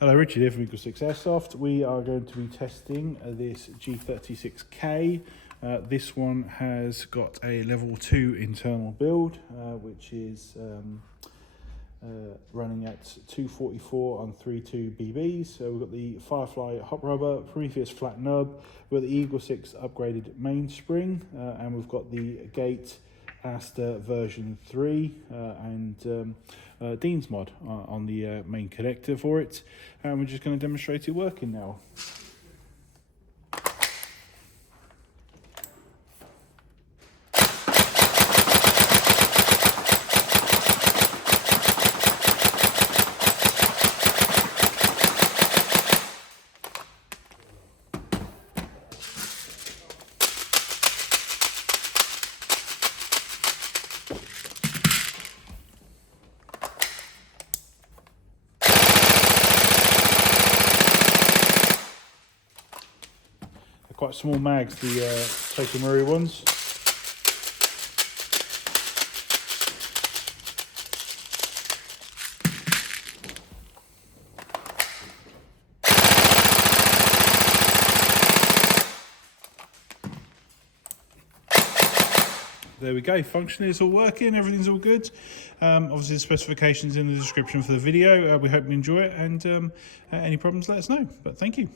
Hello, Richard here from EagleSix Airsoft. We are going to be testing this G36K. This one has got a level 2 internal build, which is running at 244 on 3.2 BBs. So we've got the Firefly Hop Rubber, Prometheus Flat Nub, we've got the EagleSix upgraded mainspring, and we've got the Gate Aster version 3 and Dean's mod on the main connector for it, and we're just going to demonstrate it working now. Quite small mags, the Tokamuri ones. There we go, functioning, it's all working, everything's all good. Obviously the specifications in the description for the video. We hope you enjoy it, and any problems let us know, but thank you.